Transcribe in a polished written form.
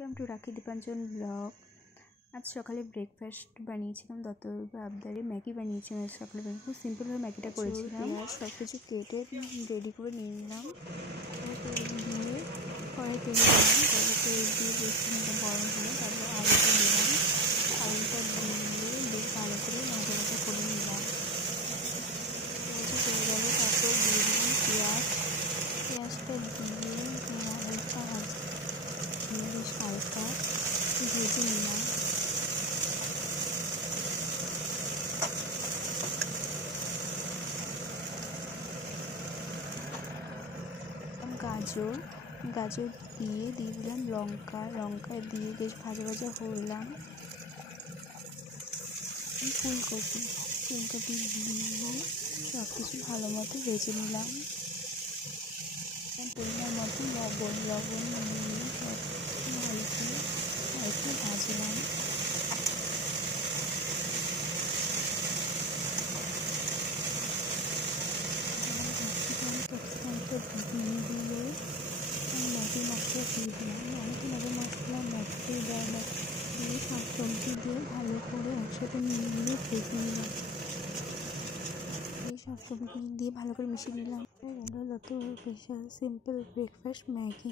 Welcome to রাখি Dipanjan blog. আজ সকালে ব্রেকফাস্ট বানিয়েছিলাম দত্তবাবুর আবদারে। ম্যাগি বানিয়েছিলাম আজ সকালে, খুব সিম্পলভাবে ম্যাগিটা করেছিলাম। সব কিছু কেটে রেডি করে নিয়ে নিলাম, দিয়ে কড়াই তেল দিলাম। কড়াই তেল দিয়ে বেশ গরম হয়ে তারপর আলুটা দিলাম। আলুটা দিয়ে বেশ ভালো করে ভাজা ভাজা করে নিলাম। ভাজা হয়ে গেল তারপর দিয়ে দিলাম পেঁয়াজটা দিয়ে বেশ হালকা ভেজে নিলাম। গাজর দিয়ে দিলাম লঙ্কা দিয়ে বেশ ভাজা ভাজা হলাম। ফুলকপি দিয়ে সব কিছু ভালো মতো ভেজে নিলাম। পরিমাণ মতো লবণ নিয়ে সব ভালো করে একটু ভাজলাম। দিয়ে দিয়ে ম্যাগি মশলা দিয়ে দিলাম। অনেকে ম্যাগি মশলা ম্যাগি দেয় না, দিয়ে সব সবজি দিয়ে ভালো করে একসাথে মিলিয়ে ভেজে নিলাম। সব সবজি দিয়ে ভালো করে মিশিয়ে নিলাম। দত্তবাবুর স্পেশাল সিম্পল ব্রেকফাস্ট ম্যাগি।